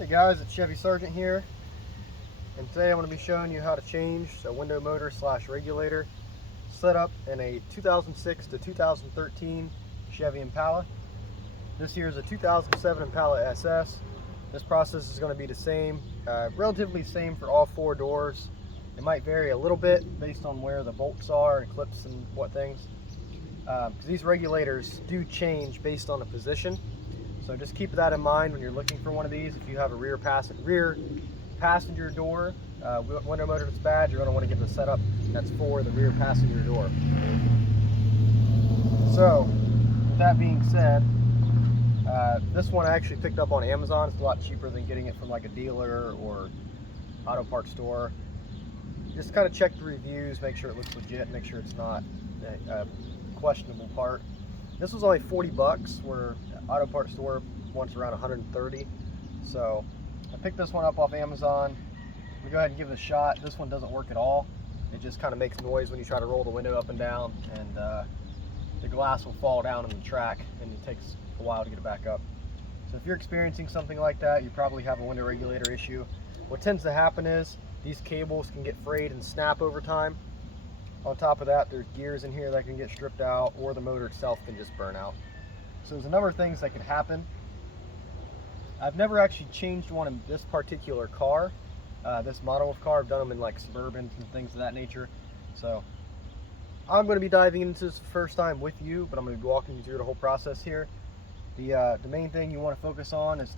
Hey guys, it's Chevy Sergeant here, and today I'm going to be showing you how to change a window motor / regulator setup in a 2006 to 2013 Chevy Impala. This here is a 2007 Impala SS. This process is going to be the same, relatively same for all four doors. It might vary a little bit based on where the bolts are and clips and what things, because these regulators do change based on the position. So just keep that in mind when you're looking for one of these. If you have a rear passenger door window motor that's bad, you're going to want to get the setup that's for the rear passenger door. So with that being said, this one I actually picked up on Amazon. It's a lot cheaper than getting it from like a dealer or auto parts store. Just kind of check the reviews, make sure it looks legit, make sure it's not a questionable part. This was only 40 bucks, where auto parts store wants around 130. So I picked this one up off Amazon. We go ahead and give it a shot. This one doesn't work at all. It just kind of makes noise when you try to roll the window up and down, and the glass will fall down in the track, and it takes a while to get it back up. So if you're experiencing something like that, you probably have a window regulator issue. What tends to happen is these cables can get frayed and snap over time. On top of that, there's gears in here that can get stripped out, or the motor itself can just burn out. So there's a number of things that could happen. I've never actually changed one in this particular car, this model of car. I've done them in like Suburbans and things of that nature. So I'm going to be diving into this the first time with you, but I'm going to be walking you through the whole process here. The main thing you want to focus on is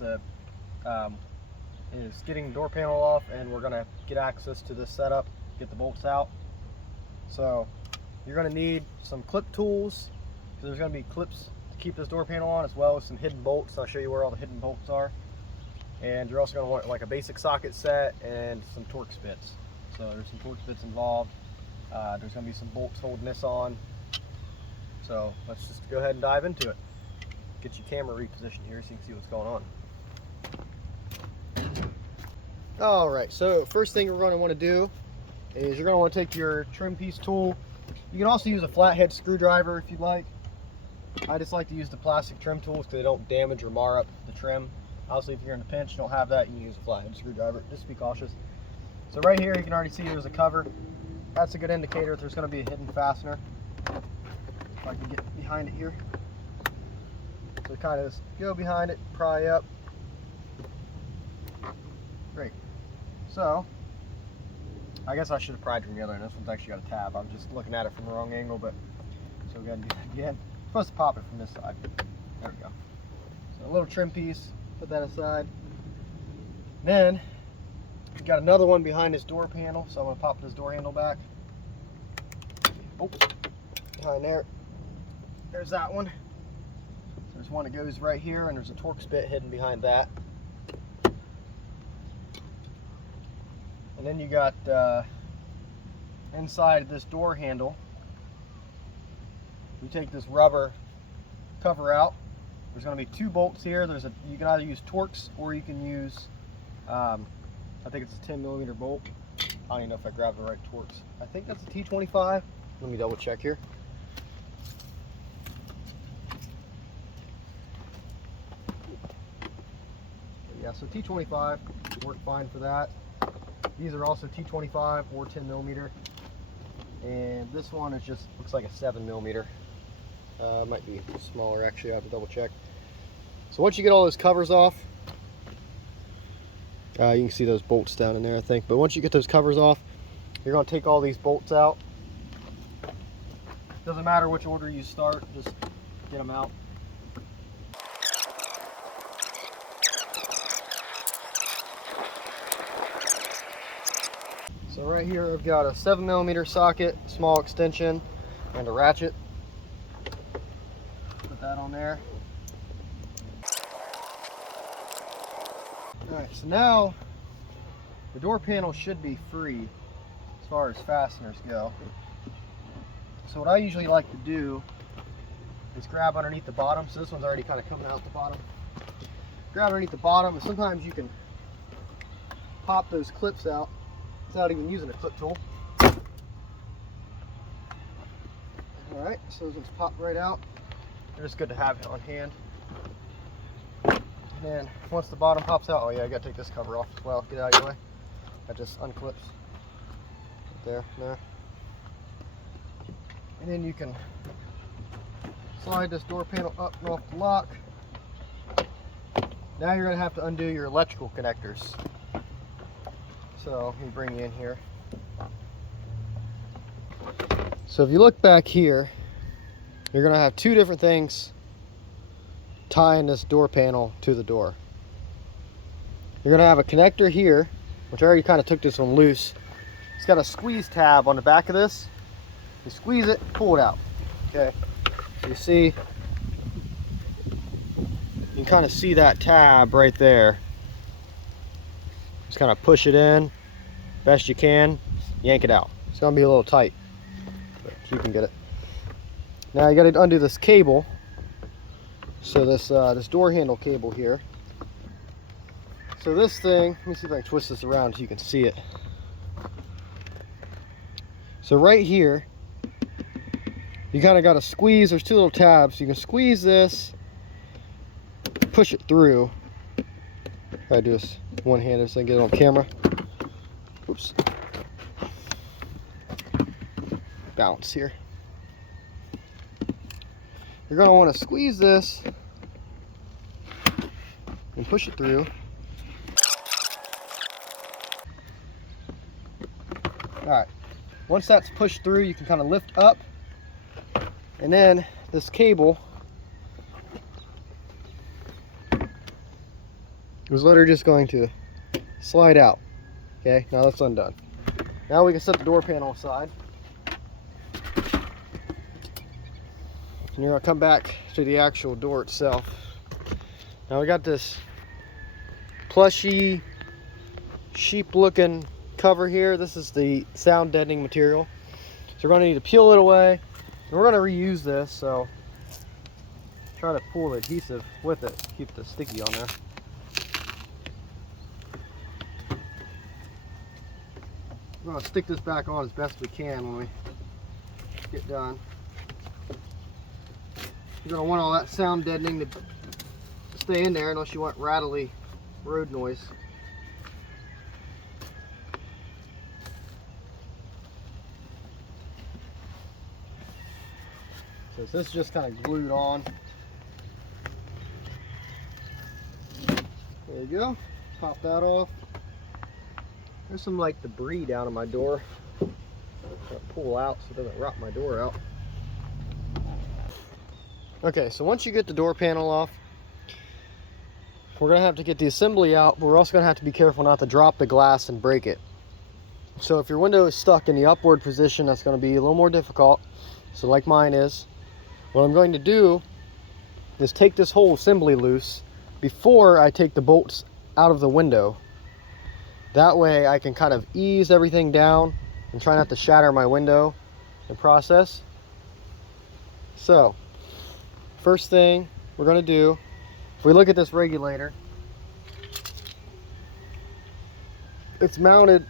getting the door panel off, and we're going to get access to this setup, get the bolts out. So you're going to need some clip tools, because there's going to be clips to keep this door panel on, as well as some hidden bolts. I'll show you where all the hidden bolts are. And you're also going to want like a basic socket set and some Torx bits. So there's some Torx bits involved. There's going to be some bolts holding this on. So let's just go ahead and dive into it. Get your camera repositioned here so you can see what's going on. Alright, so first thing we're going to want to do is you're going to want to take your trim piece tool. You can also use a flathead screwdriver if you'd like. I just like to use the plastic trim tools because they don't damage or mar up the trim. Obviously, if you're in a pinch, you don't have that, you can use a flathead screwdriver. Just be cautious. So right here, you can already see there's a cover. That's a good indicator if there's going to be a hidden fastener. If I can get behind it here. So kind of just go behind it, pry up. Great. So I guess I should have pried from the other end. This one's actually got a tab. I'm just looking at it from the wrong angle, but so we're going to do that again. I'm supposed to pop it from this side. There we go. So a little trim piece, put that aside. Then we've got another one behind this door panel, so I'm going to pop this door handle back. Oh, behind there. There's that one. There's one that goes right here, and there's a Torx bit hidden behind that. And then you got inside this door handle, you take this rubber cover out. There's going to be two bolts here. You can either use Torx, or you can use, I think it's a 10mm bolt. I don't even know if I grabbed the right Torx. I think that's a T25. Let me double check here. Yeah, so T25 work fine for that. These are also T25 or 10mm, and this one is just looks like a 7mm. Might be smaller actually. I have to double check. So once you get all those covers off, you can see those bolts down in there, I think. But once you get those covers off, you're going to take all these bolts out. Doesn't matter which order you start, just get them out. So right here I've got a 7mm socket, small extension, and a ratchet. Put that on there. Alright, so now the door panel should be free as far as fasteners go. So what I usually like to do is grab underneath the bottom. So this one's already kind of coming out the bottom. Grab underneath the bottom, and sometimes you can pop those clips out without even using a clip tool. Alright, so those ones pop right out. They're just good to have on hand. And then once the bottom pops out, oh yeah, I gotta take this cover off as well. Get out of your way. That just unclips. There. And then you can slide this door panel up and off the lock. Now you're going to have to undo your electrical connectors. So let me bring you in here. So if you look back here, you're going to have two different things tying this door panel to the door. You're going to have a connector here, which I already kind of took this one loose. It's got a squeeze tab on the back of this. You squeeze it, pull it out. Okay. So you see, you can kind of see that tab right there. Just kind of push it in best you can, yank it out. It's gonna be a little tight, but you can get it. Now you got to undo this cable. So this this door handle cable here. So this thing, let me see if I can twist this around so you can see it. So right here, you kind of got to squeeze. There's two little tabs. You can squeeze this, push it through. I do this one-handed so I can get it on camera. Oops. Bounce here. You're going to want to squeeze this and push it through. All right. Once that's pushed through, you can kind of lift up. And then this cable is literally just going to slide out. Okay, now that's undone. Now we can set the door panel aside. And you're going to come back to the actual door itself. Now we got this plushy, sheep looking cover here. This is the sound deadening material. So we're going to need to peel it away. And we're going to reuse this, so try to pull the adhesive with it, keep the sticky on there. We're going to stick this back on as best we can when we get done. You're going to want all that sound deadening to stay in there unless you want rattly road noise. So this is just kind of glued on. There you go. Pop that off. There's some like debris down on my door. Pull out so it doesn't rot my door out. Okay, so once you get the door panel off, we're going to have to get the assembly out, but we're also going to have to be careful not to drop the glass and break it. So if your window is stuck in the upward position, that's going to be a little more difficult. So like mine is, what I'm going to do is take this whole assembly loose before I take the bolts out of the window. That way I can kind of ease everything down and try not to shatter my window in the process. So, first thing we're going to do, if we look at this regulator, it's mounted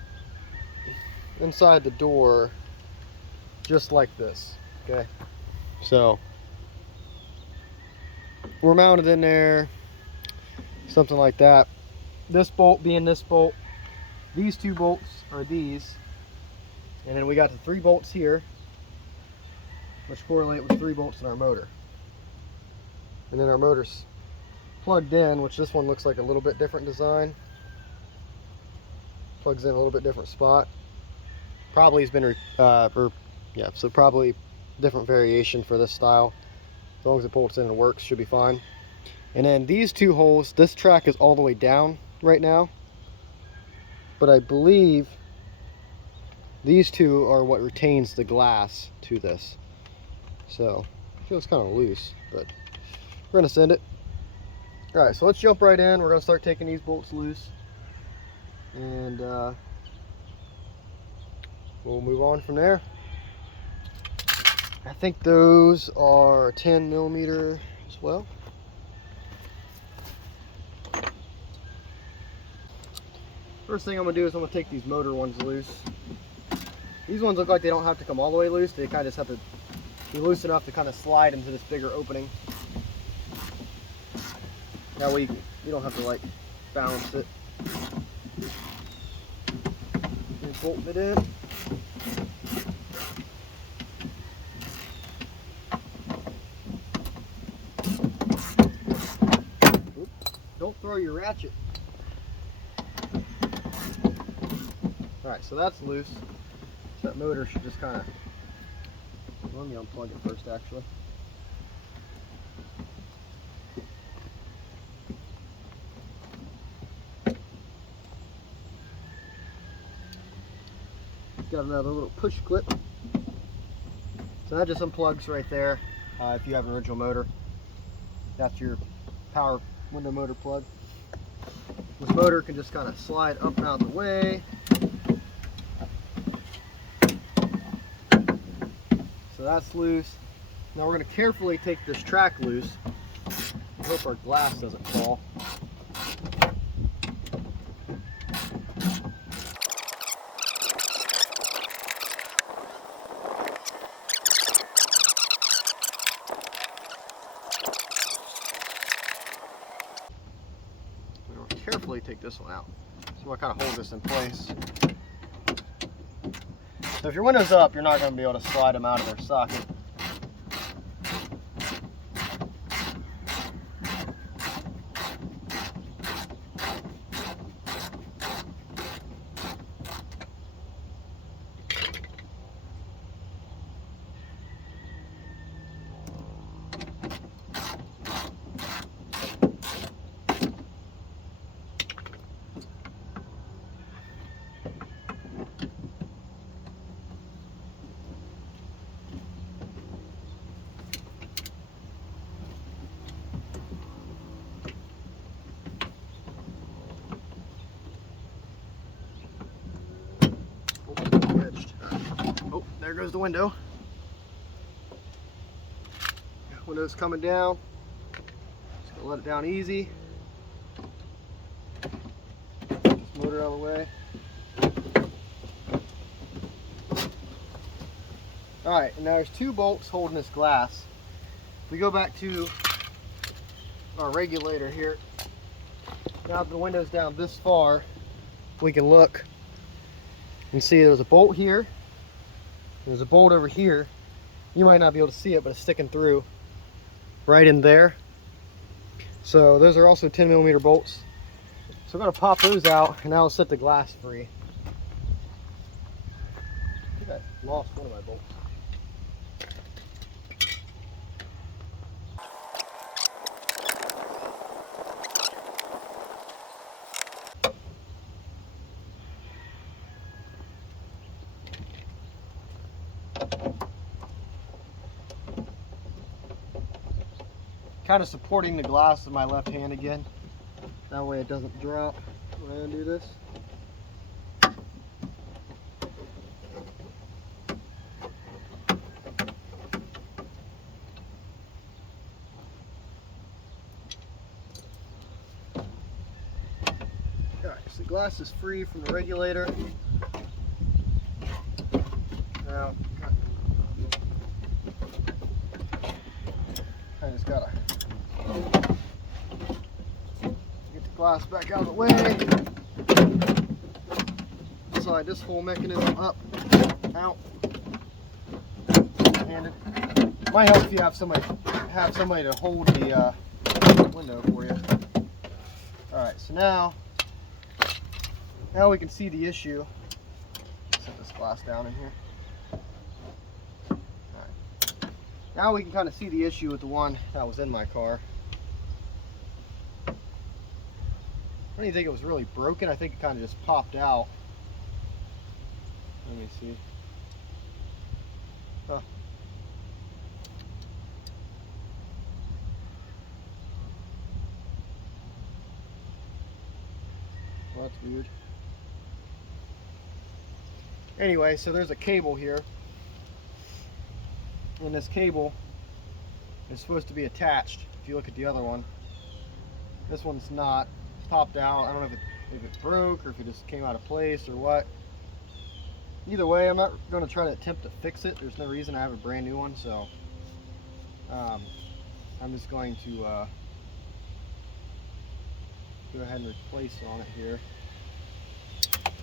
inside the door just like this, okay? So, we're mounted in there, something like that. This bolt being this bolt, these two bolts are these, and then we got the 3 bolts here, which correlate with 3 bolts in our motor. And then our motor's plugged in, which this one looks like a little bit different design. Plugs in a little bit different spot. Probably has been, so probably different variation for this style. As long as it bolts in and works, should be fine. And then these 2 holes, this track is all the way down right now. But I believe these 2 are what retains the glass to this. So, it feels kind of loose, but we're going to send it. Alright, so let's jump right in. We're going to start taking these bolts loose. And we'll move on from there. I think those are 10 millimeter as well. First thing I'm going to do is I'm going to take these motor ones loose. These ones look like they don't have to come all the way loose. They kind of just have to be loose enough to kind of slide into this bigger opening. That way You don't have to like balance it. And bolting it in. Oops. Don't throw your ratchet. Alright, so that's loose. So that motor should just kind of, let me unplug it first actually. Got another little push clip. So that just unplugs right there if you have an original motor. That's your power window motor plug. This motor can just kind of slide up and out of the way. So that's loose. Now we're going to carefully take this track loose. I hope our glass doesn't fall. Carefully take this one out. So we'll kind of hold this in place. So if your window's up, you're not going to be able to slide them out of their socket. Oh, there goes the window. Window's coming down. Just gonna let it down easy. Just motor out of the way. Alright, and now there's two bolts holding this glass. If we go back to our regulator here, now that the window's down this far, we can look and see there's a bolt here. There's a bolt over here. You might not be able to see it, but it's sticking through right in there. So those are also 10mm bolts. So I'm going to pop those out and that'll set the glass free. I think I lost one of my bolts. Kind of supporting the glass with my left hand again. That way it doesn't drop when I undo this. Alright, so the glass is free from the regulator. Now, I just gotta get the glass back out of the way. Slide this whole mechanism up, out, and it might help if you have somebody to hold the window for you. All right, so now we can see the issue. Set this glass down in here. All right. Now we can kind of see the issue with the one that was in my car. I don't even think it was really broken. I think it kind of just popped out. Let me see. Huh. Well, that's weird. Anyway, so there's a cable here. And this cable is supposed to be attached. If you look at the other one, this one's not. It's popped out. I don't know if it broke or if it just came out of place or what. Either way, I'm not going to try to attempt to fix it. There's no reason. I have a brand new one, so I'm just going to go ahead and replace on it here.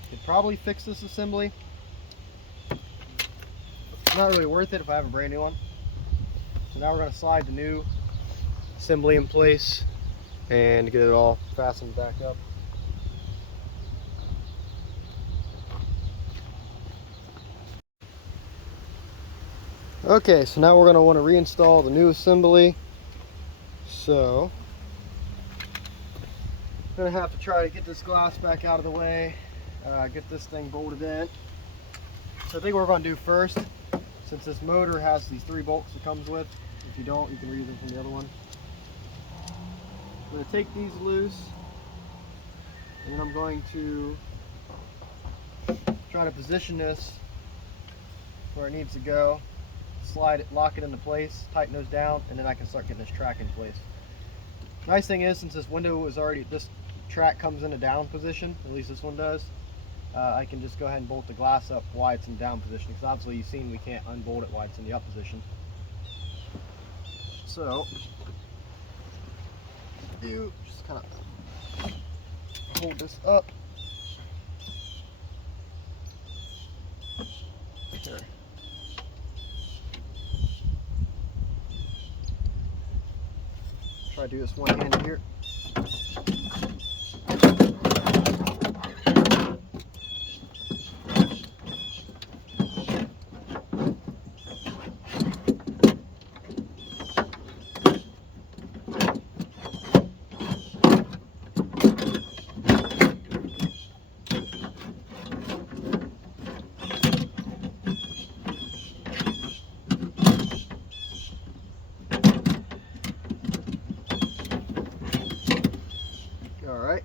Could probably fix this assembly. It's not really worth it if I have a brand new one. So now we're going to slide the new assembly in place and get it all fastened back up. Okay, so now we're going to want to reinstall the new assembly. So I'm going to have to try to get this glass back out of the way, get this thing bolted in. So I think what we're going to do first, since this motor has these 3 bolts it comes with, if you don't, you can reuse them from the other one. I'm going to take these loose, and then I'm going to try to position this where it needs to go, slide it, lock it into place, tighten those down, and then I can start getting this track in place. Nice thing is, since this window is already, this track comes in a down position, at least this one does, I can just go ahead and bolt the glass up while it's in down position, because obviously you've seen we can't unbolt it while it's in the up position. So, just kind of hold this up. There. Try to do this one-handed here. Alright,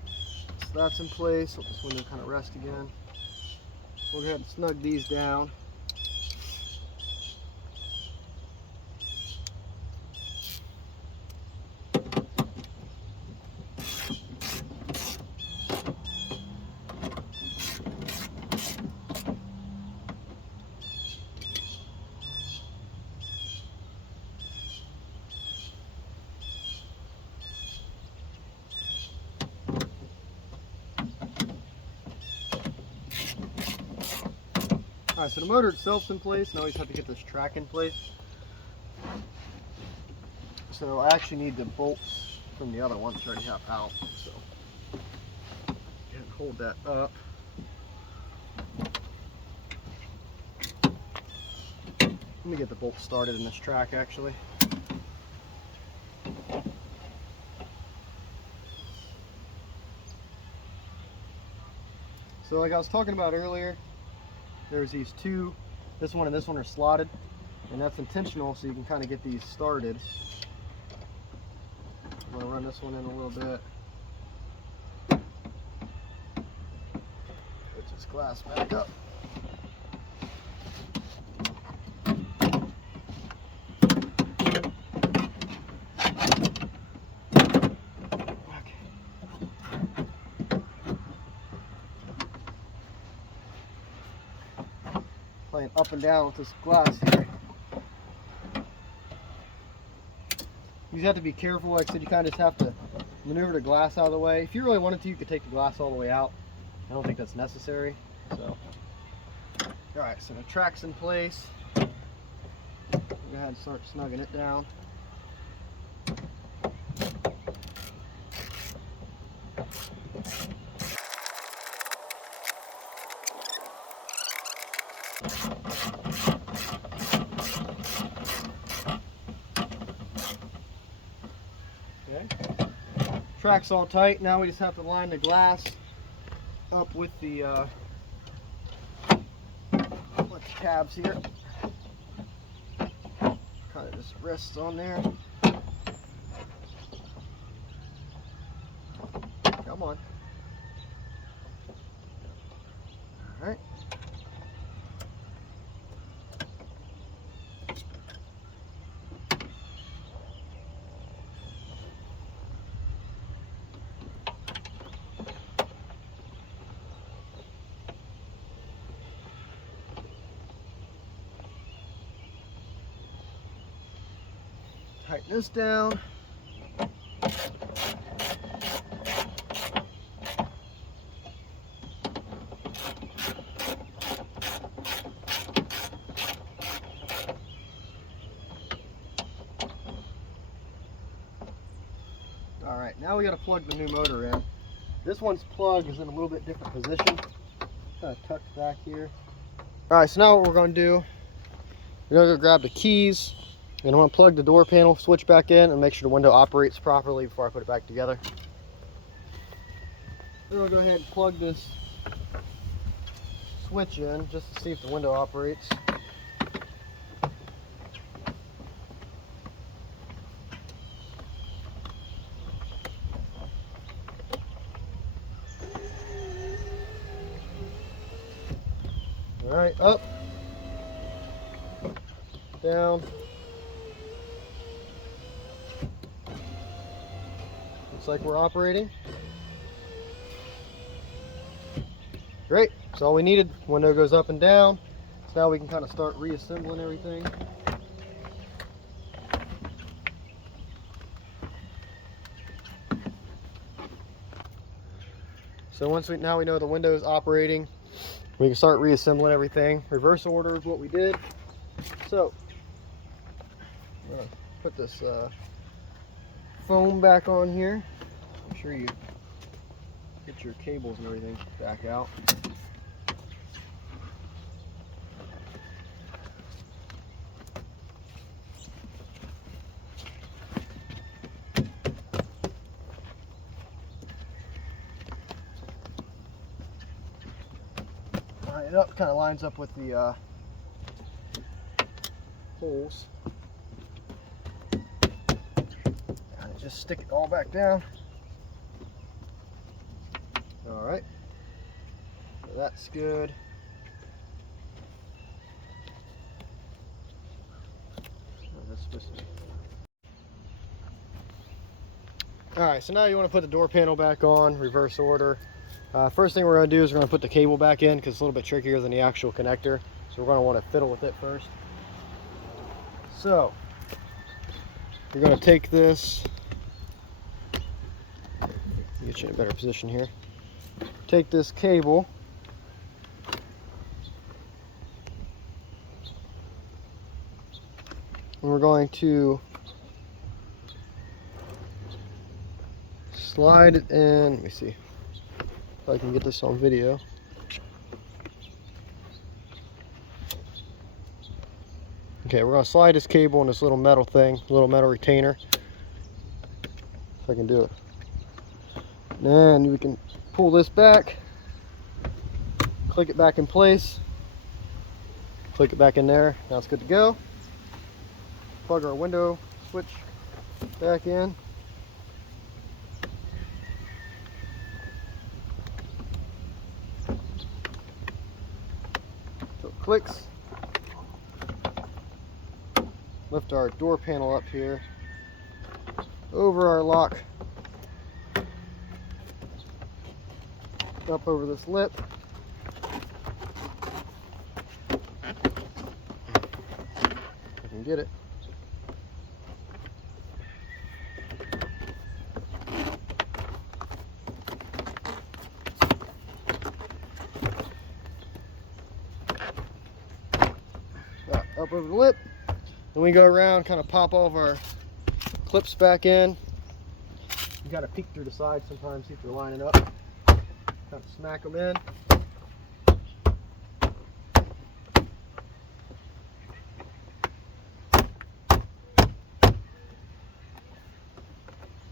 so that's in place. Let this window kind of rest again. We'll go ahead and snug these down. Alright, so the motor itself's in place. Now we just have to get this track in place. So I actually need the bolts from the other one, which I already have out. So and hold that up. Let me get the bolts started in this track actually. So like I was talking about earlier, there's these 2, this one and this one are slotted, and that's intentional so you can kind of get these started. I'm going to run this one in a little bit. Put this glass back up. Playing up and down with this glass here. You just have to be careful. Like I said, you kind of just have to maneuver the glass out of the way. If you really wanted to, you could take the glass all the way out. I don't think that's necessary. So, alright, so the track's in place. Go ahead and start snugging it down. Okay. Track's all tight. Now we just have to line the glass up with the tabs here. Kind of just rests on there. Come on. All right. Tighten this down. All right, now we got to plug the new motor in. This one's plug is in a little bit different position. Kind of tucked back here. All right, so now what we're going to do, we're going to go grab the keys, and I'm going to plug the door panel switch back in and make sure the window operates properly before I put it back together. Then we'll go ahead and plug this switch in just to see if the window operates. All right, up, down. Looks like we're operating. Great, that's all we needed. Window goes up and down. So now we can kind of start reassembling everything. So now we know the window is operating, we can start reassembling everything. Reverse order is what we did. So I'm gonna put this foam back on here. I'm sure you get your cables and everything back out. Line it up, kind of lines up with the holes. And just stick it all back down. All right, so that's good. All right, so now you want to put the door panel back on, reverse order. First thing we're going to do is we're going to put the cable back in because it's a little bit trickier than the actual connector. So we're going to want to fiddle with it first. So you're going to take this, get you in a better position here. Take this cable, and we're going to slide it in. Let me see if I can get this on video. Okay, we're going to slide this cable in this little metal thing, little metal retainer. If I can do it. And we can pull this back, click it back in place, click it back in there. Now it's good to go. Plug our window switch back in. So it clicks. Lift our door panel up here over our lock, up over this lip. I can get it. Up over the lip. Then we go around, kind of pop all of our clips back in. You got to peek through the side sometimes, see if they're lining up. Kind of smack them in.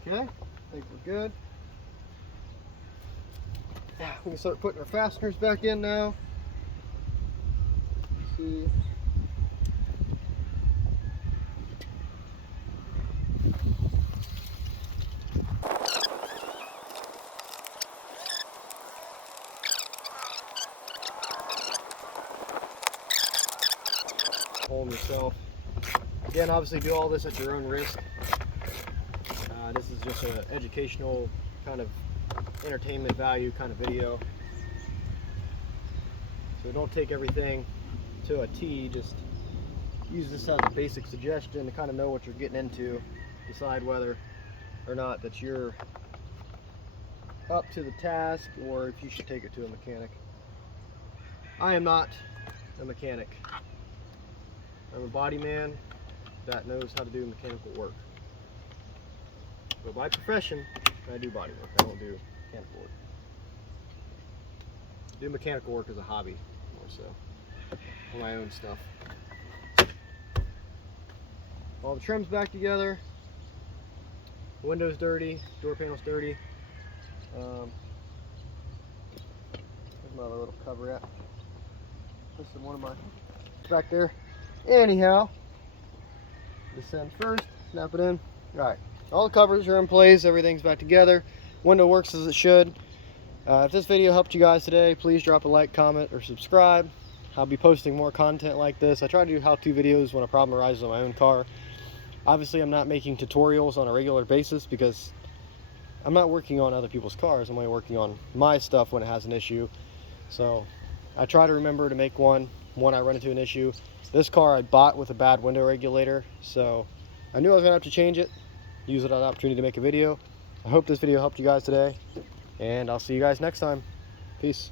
Okay, I think we're good. We can start putting our fasteners back in now. Let's see. Hole yourself. Again, obviously do all this at your own risk. This is just an educational kind of entertainment value kind of video. So don't take everything to a T, just use this as a basic suggestion to kind of know what you're getting into, decide whether or not that you're up to the task or if you should take it to a mechanic. I am not a mechanic. I'm a body man that knows how to do mechanical work. But by profession, I do body work. I don't do mechanical work. I do mechanical work as a hobby, more so, for my own stuff. All the trim's back together. The window's dirty, door panel's dirty. Where's my other little cover at? This is one of my back there. Anyhow, descend first, snap it in. Alright, all the covers are in place, everything's back together. Window works as it should. If this video helped you guys today, please drop a like, comment, or subscribe. I'll be posting more content like this. I try to do how-to videos when a problem arises on my own car. Obviously, I'm not making tutorials on a regular basis because I'm not working on other people's cars. I'm only working on my stuff when it has an issue. So I try to remember to make one when I run into an issue. This car I bought with a bad window regulator, so I knew I was gonna have to change it, use it as an opportunity to make a video. I hope this video helped you guys today, and I'll see you guys next time. Peace.